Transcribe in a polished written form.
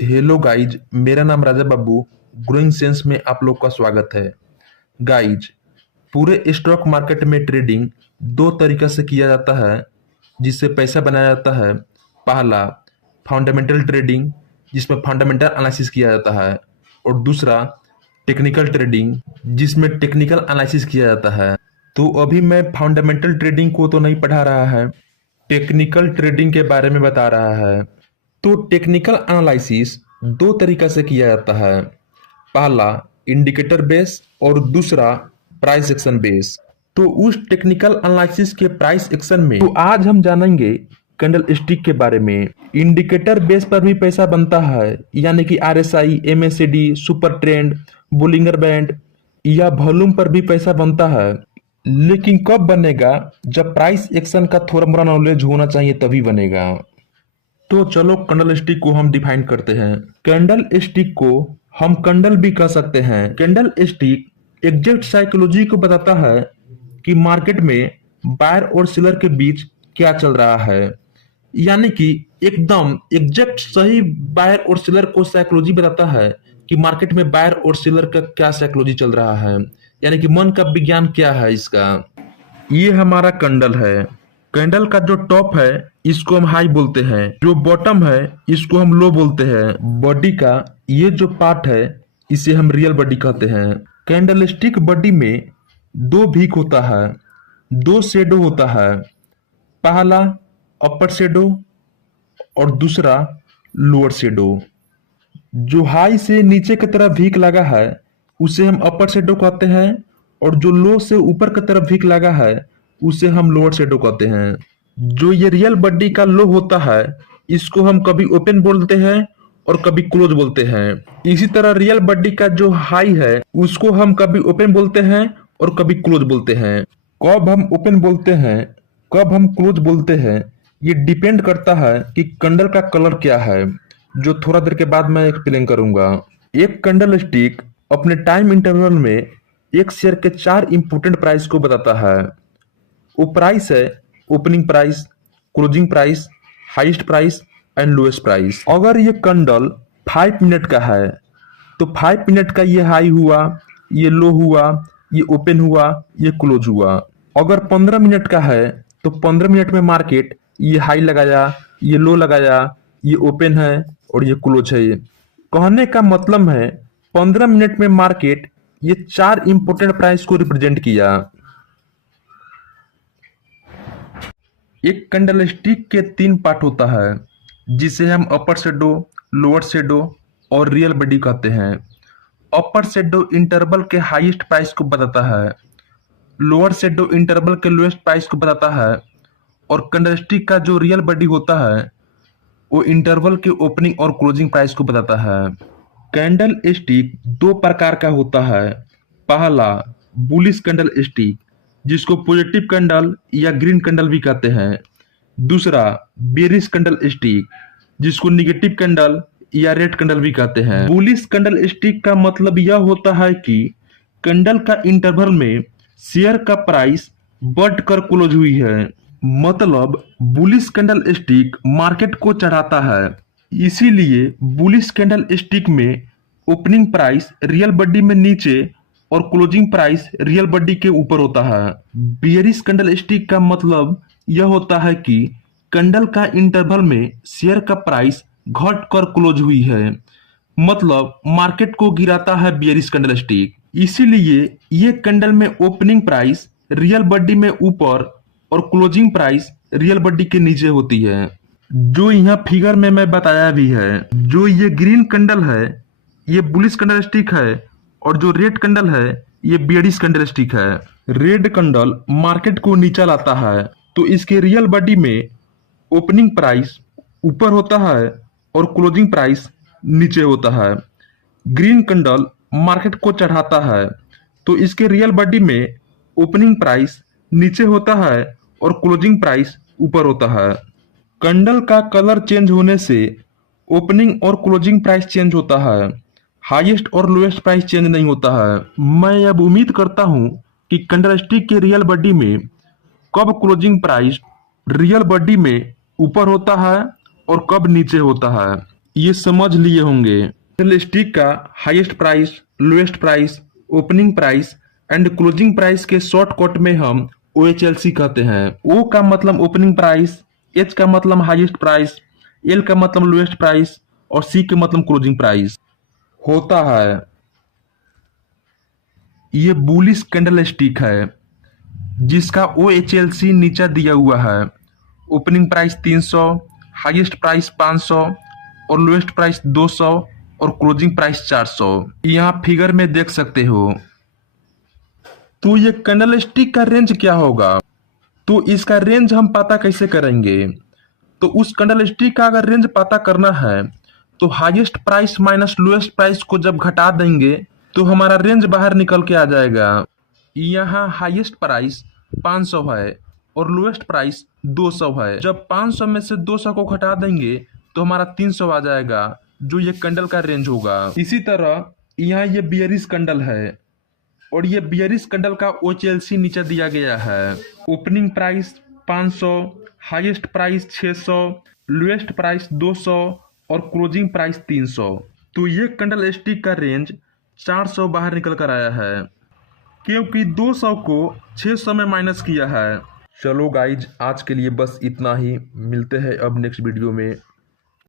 Hello guys, मेरा नाम Raja Babu. Growing sense में आप लोग का स्वागत है। गाइज, पूरे स्टॉक मार्केट में ट्रेडिंग दो तरीका से किया जाता है जिससे पैसा बनाया जाता है। पहला, फंडामेंटल ट्रेडिंग, जिसमें फंडामेंटल एनालिसिस किया जाता है, और दूसरा टेक्निकल ट्रेडिंग, जिसमें टेक्निकल एनालिसिस किया जाता है। तो अभी मैं फंडामेंटल ट्रेडिंग को तो नहीं पढ़ा रहा है, टेक्निकल ट्रेडिंग के बारे में बता रहा है। तो टेक्निकल एनालिसिस दो तरीका से किया जाता है। पहला इंडिकेटर बेस और दूसरा प्राइस एक्शन बेस। तो उस टेक्निकल एनालिसिस के प्राइस एक्शन में तो आज हम जानेंगे कैंडल स्टिक के बारे में। इंडिकेटर बेस पर भी पैसा बनता है, यानी कि RSI, MSCD, super trend, Bollinger band या वॉल्यूम पर भी पैसा बनता है। लेकिन कब बनेगा? जब प्राइस एक्शन का थोड़ा मोड़ा नॉलेज होना चाहिए, तभी बनेगा। तो चलो कैंडल स्टिक को हम डिफाइन करते हैं। कैंडल स्टिक को हम कैंडल भी कह सकते हैं। कैंडल स्टिक एग्जैक्ट साइकोलॉजी को बताता है कि मार्केट में बायर और सेलर के बीच क्या चल रहा है, यानी कि एकदम एग्जैक्ट सही बायर और सेलर को साइकोलॉजी बताता है कि मार्केट में बायर और सेलर का क्या साइकोलॉजी चल रहा है, यानी कि मन का विज्ञान क्या है इसका। ये हमारा कैंडल है। कैंडल का जो टॉप है इसको हम हाई बोलते हैं, जो बॉटम है इसको हम लो बोलते हैं। बॉडी का ये जो पार्ट है इसे हम रियल बॉडी कहते हैं। कैंडल स्टिक बॉडी में दो भीक होता है, दो शेडो होता है। पहला अपर शेडो और दूसरा लोअर शेडो। जो हाई से नीचे की तरफ भीक लगा है उसे हम अपर शेडो कहते हैं, और जो लो से ऊपर की तरफ भीक लगा है उसे हम लोअर शेडो कहते हैं। जो ये रियल बॉडी का लो होता है इसको हम कभी ओपन बोलते हैं और कभी क्लोज बोलते हैं। इसी तरह रियल बॉडी का जो हाई है उसको हम कभी ओपन बोलते हैं और कभी क्लोज बोलते हैं। कब हम ओपन बोलते हैं, कब हम क्लोज बोलते हैं, ये डिपेंड करता है कि कैंडल का कलर क्या है, जो थोड़ा देर के बाद मैं एक्सप्लेन करूंगा। एक कैंडल स्टिक अपने टाइम इंटरवल में एक शेयर के चार इंपोर्टेंट प्राइस को बताता है। वो प्राइस है opening price, closing price, highest price and lowest price. अगर ये कैंडल 5 मिनट का है तो 5 मिनट का ये हाई हुआ, ये लो हुआ, ये ओपन हुआ, ये क्लोज हुआ। अगर 15 मिनट का है तो 15 मिनट में मार्केट ये हाई लगाया, ये लो लगाया, ये ओपन है और ये क्लोज है। कहने का मतलब है 15 मिनट में मार्केट ये चार इंपोर्टेंट प्राइस को रिप्रेजेंट किया। एक कैंडल स्टिक के तीन पार्ट होता है, जिसे हम अपर शेडो, लोअर शेडो और रियल बॉडी कहते हैं। अपर शेडो इंटरवल के हाईएस्ट प्राइस को बताता है, लोअर शेडो इंटरवल के लोएस्ट प्राइस को बताता है, और कैंडल स्टिक का जो रियल बॉडी होता है वो इंटरवल के ओपनिंग और क्लोजिंग प्राइस को बताता है। कैंडल स्टिक दो प्रकार का होता है। पहला बुलिश कैंडल स्टिक, जिसको पॉजिटिव कैंडल या ग्रीन कैंडल भी कहते हैं। दूसरा बेरिश कैंडल स्टिक, जिसको निगेटिव कैंडल या रेड कैंडल भी कहते हैं। बुलिश कैंडल स्टिक का मतलब यह होता है कि कैंडल का इंटरवल में शेयर का प्राइस बढ़कर क्लोज हुई है। मतलब बुलिश कैंडल स्टिक मार्केट को चढ़ाता है, इसीलिए बुलिश कैंडल स्टिक में ओपनिंग प्राइस रियल बॉडी में नीचे और क्लोजिंग प्राइस रियल बॉडी के ऊपर होता है। बियरिश कैंडल स्टिक का मतलब यह होता है कि कैंडल का इंटरवल में शेयर का प्राइस घट कर क्लोज हुई है, मतलब मार्केट को गिराता है बियरिश कैंडल स्टिक। इसीलिए ये कैंडल में ओपनिंग प्राइस रियल बॉडी में ऊपर और क्लोजिंग प्राइस रियल बॉडी के नीचे होती है, जो यहाँ फिगर में मैं बताया भी है। जो ये ग्रीन कैंडल है ये बुलिश कैंडल स्टिक है, और जो रेड कैंडल है ये बेयरिश कैंडल स्टिक है। रेड कैंडल मार्केट को नीचा लाता है, तो इसके रियल बॉडी में ओपनिंग प्राइस ऊपर होता है और क्लोजिंग प्राइस नीचे होता है। ग्रीन कैंडल मार्केट को चढ़ाता है, तो इसके रियल बॉडी में ओपनिंग प्राइस नीचे होता है और क्लोजिंग प्राइस ऊपर होता है। कैंडल का कलर चेंज होने से ओपनिंग और क्लोजिंग प्राइस चेंज होता है, हाईएस्ट और लोएस्ट प्राइस चेंज नहीं होता है। मैं अब उम्मीद करता हूं कि कैंडल स्टिक के रियल बॉडी में कब क्लोजिंग प्राइस रियल बॉडी में ऊपर होता है और कब नीचे होता है। ये समझ लिए होंगे कैंडलस्टिक का highest price, lowest price, opening price and closing price के शॉर्टकट में हम OHLC कहते हैं। O का मतलब ओपनिंग प्राइस, H का मतलब हाईएस्ट प्राइस, L का मतलब लोएस्ट प्राइस और C का मतलब क्लोजिंग प्राइस होता है। ये बुलिश कैंडलस्टिक है जिसका OHLC नीचे दिया हुआ है। ओपनिंग प्राइस 300, हाईएस्ट प्राइस 500 और लोएस्ट प्राइस 200 और क्लोजिंग प्राइस 400 यहाँ फिगर में देख सकते हो। तो ये कैंडलस्टिक का रेंज क्या होगा? तो इसका रेंज हम पता कैसे करेंगे? तो उस कैंडलस्टिक का अगर रेंज पता करना है तो highest price minus lowest price को जब घटा देंगे तो हमारा रेंज बाहर निकल के आ जाएगा। यहाँ हाईएस्ट प्राइस 500 है और लोएस्ट प्राइस 200 है। जब 500 में से 200 को घटा देंगे तो हमारा 300 आ जाएगा, जो ये कैंडल का रेंज होगा। इसी तरह यहाँ ये बियरिश कैंडल है और ये बियरिश कैंडल का OHLC नीचे दिया गया है। Opening price 500, highest price 600, lowest price 200 और क्लोजिंग प्राइस 300। तो ये कैंडल स्टिक का रेंज 400 बाहर निकल कर आया है क्योंकि 200 को 600 में माइनस किया है। चलो गाइज, आज के लिए बस इतना ही। मिलते हैं अब नेक्स्ट वीडियो में।